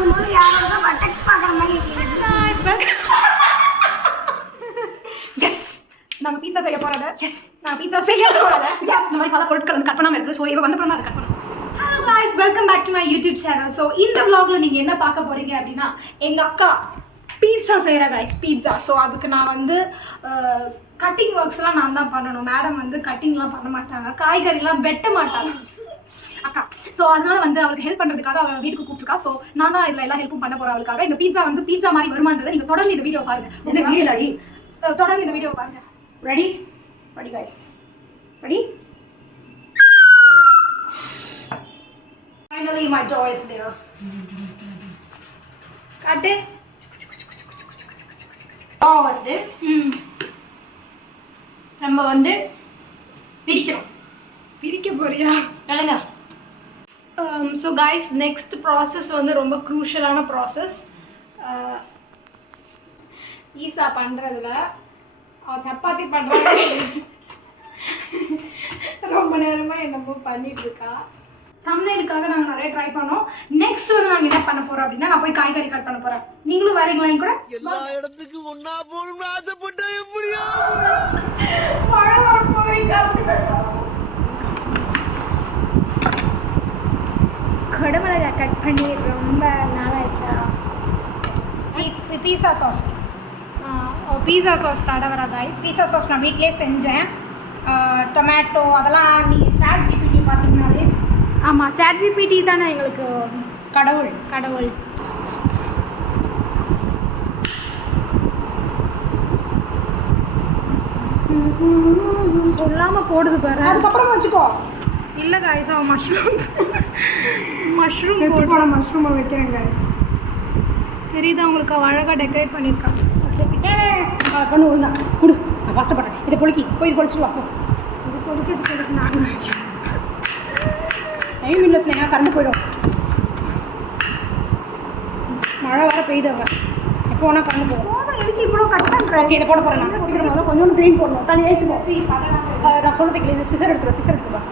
பார்க்கும்போது யாரோட பட்டக்ஸ் பார்க்குற மாதிரி எஸ் நம்ம பீட்சா செய்ய போறது. எஸ் நான் பீட்சா செய்ய போறது. எஸ் இந்த மாதிரி பல பொருட்கள் வந்து கட் பண்ணாம இருக்கு. ஸோ இவ வந்து அதை கட் பண்ணணும். Hello guys, welcome back to my YouTube channel. So இந்த vlogல நீங்க என்ன பார்க்க போறீங்க அப்படின்னா, எங்க அக்கா பீட்சா செய்யற காய்ஸ், பீட்சா. ஸோ அதுக்கு நான் வந்து கட்டிங் ஒர்க்ஸ்லாம் நான் தான் பண்ணணும். மேடம் வந்து கட்டிங்லாம் பண்ண மாட்டாங்க, காய்கறிலாம் வெட்ட மாட்டாங்க அக்கா. ஸோ அதனால வந்து அவளுக்கு ஹெல்ப் பண்ணுறதுக்காக அவள் வீட்டுக்கு கூப்பிட்டுருக்கா. ஸோ நான் தான் இதில் எல்லா ஹெல்ப்பும் பண்ண போகிறேன் அவளுக்காக. இந்த பீட்சா வந்து பீட்சா மாதிரி வருமானதை நீங்கள் தொடர்ந்து இந்த வீடியோ பாருங்க. இந்த வீடியோ ரெடி, தொடர்ந்து இந்த வீடியோ பாருங்க. Ready ready guys, ready. Finally my joy is there. காட்டு வந்து நம்ம வந்து பிரிக்கிறோம். பிரிக்க போறியா? இல்லைங்க. ஸோ காய்ஸ், நெக்ஸ்ட் ப்ராசஸ் வந்து ரொம்ப க்ரூஷியலான ப்ராசஸ். ஈஸா பண்ணுறதுல அவன் சப்பாத்தி பண்ணுறது ரொம்ப நேரமாக என்னமோ பண்ணிகிட்ருக்கா. தம்ப்நெயிலுக்காக நாங்கள் நிறைய ட்ரை பண்ணோம். நெக்ஸ்ட் வந்து நாங்கள் என்ன பண்ண போகிறோம் அப்படின்னா, நான் போய் காய்கறி கட் பண்ண போகிறேன். நீங்களும் வரீங்களா? கூட எல்லா இடத்துக்கும் ஒன்னா போகணும்னு ஆசைப்பட்டா எப்படியா கொடமிளகா கட் பண்ணி ரொம்ப நாளாச்சா. பீஸா சாஸ், பீஸா சாஸ் தடவரா காய்ஸ். பீஸா சாஸ் நான் வீட்டிலே செஞ்சேன். டொமேட்டோ அதெல்லாம் நீங்கள் சாட் ஜிபிடி பார்த்தீங்கன்னாலே. ஆமாம், சாட் ஜிபிடி தானே எங்களுக்கு கடவுள். கடவுள். சொல்லாமல் போடுது பாரு. அதுக்கப்புறம் வச்சுக்கோ. இல்லை காய்ஸ், அவன் மஷ்ரூம் போட மஷ்ரூமை வைக்கிறேன் காய்ஸ். தெரியுதா உங்களுக்கு? அவள் அழகாக டெக்கரேட் பண்ணியிருக்கான். பண்ணு ஒழுங்கா கொடு, நான் கஷ்டப்பட்டேன். இதை பொழுக்கி போய் பொழிச்சிட்டு வா. இது கொடுக்கிறதுக்கு நான் டைம் இல்லை ஸ்னேகா, கரண்ட் போயிடும். மழை வர பெய்தவங்க எப்போ வேணால் கரண்ட் போகும். எதுக்கு இவ்வளோ கட் பண்ணுறேன்? ஓகே, இதை போட போகிறேன். நான் சீக்கிரம் கொஞ்சோண்டு க்ளீன் போடணும். தண்ணி ஏச்சு போசி. நான் சொல்கிறதுக்கு இல்லை, இது சிசர் எடுத்துப்பா.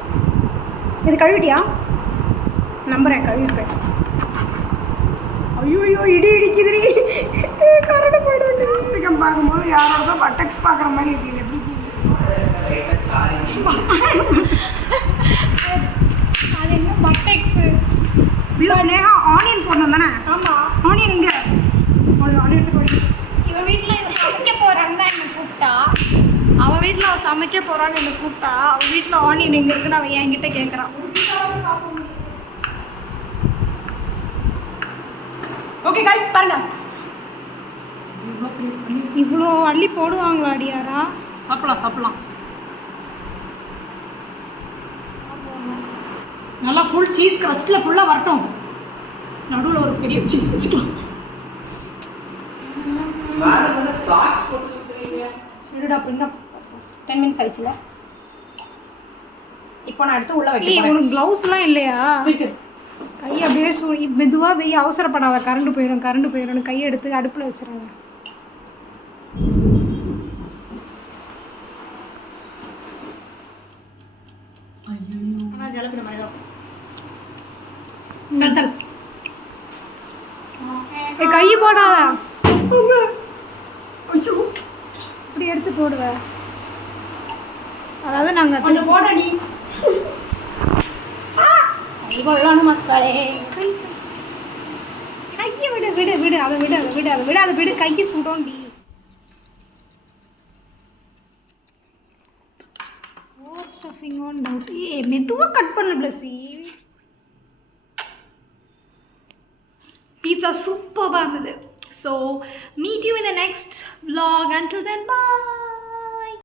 இது கழுவிட்டியா? நம்புறேன், கழுவிருப்பேன். ஐயோ ஐயோ, இடி இடிக்குதுரி, கரண்ட் போய்ட்டு. சீக்கிரம் பார்க்கும்போது யாரோட பட்டக்ஸ் பார்க்குற மாதிரி இருக்கு. அது என்ன பட்டெக்ஸு? ஸ்னேகா ஆனியன் போடணும் தானே? ஆமாம், ஆனியன் எங்கே? ஆனியன் எடுத்து. இவன் வீட்டில் இவன் சமைக்க போகிறான்னு தான் என்னை கூப்பிட்டா. அவன் வீட்டில் அவன் சமைக்க போகிறான்னு என்னை கூப்பிட்டா. அவன் வீட்டில் ஆனியன் எங்கே இருக்குன்னு அவன் என்கிட்ட கேட்குறான். ஓகே காய்ஸ், பாருங்க. இவ்வளோ அள்ளி போடுவாங்களா அடியாரா? சாப்பிடலாம். நல்லா ஃபுல் சீஸ் க்ரஸ்ட்டில் ஃபுல்லாக வரட்டும். நடுவில் ஒரு பெரிய சீஸ் வச்சுக்கலாம். சரிடா, பின்ன 10 மினிட்ஸ் ஆயிடுச்சுல. இப்போ நான் எடுத்து உள்ள வைக்கிறேன். உனக்கு க்ளவுஸ்லாம் இல்லையா? கை அப்படியே மெதுவாக வெய்ய, அவசரப்படாத. கரண்ட் போயிடும். கையை எடுத்து அடுப்பில் வச்சுறாங்க. ஆனால் ஜலப்பின மாதிரி தான். கை போடாத. இப்படி எடுத்து போடுவேன். அதாவது நாங்கள் கொஞ்சம் போட நீ கொள்ளணும் மக்களே. கையை விடு. அதை விடு. கையை சுடோண்டி. Over stuffing on doubt. மெதுவாக கட் பண்ணு பிளஸி. பீட்சா சூப்பராக இருந்தது. So meet you in the next vlog. Until then, bye.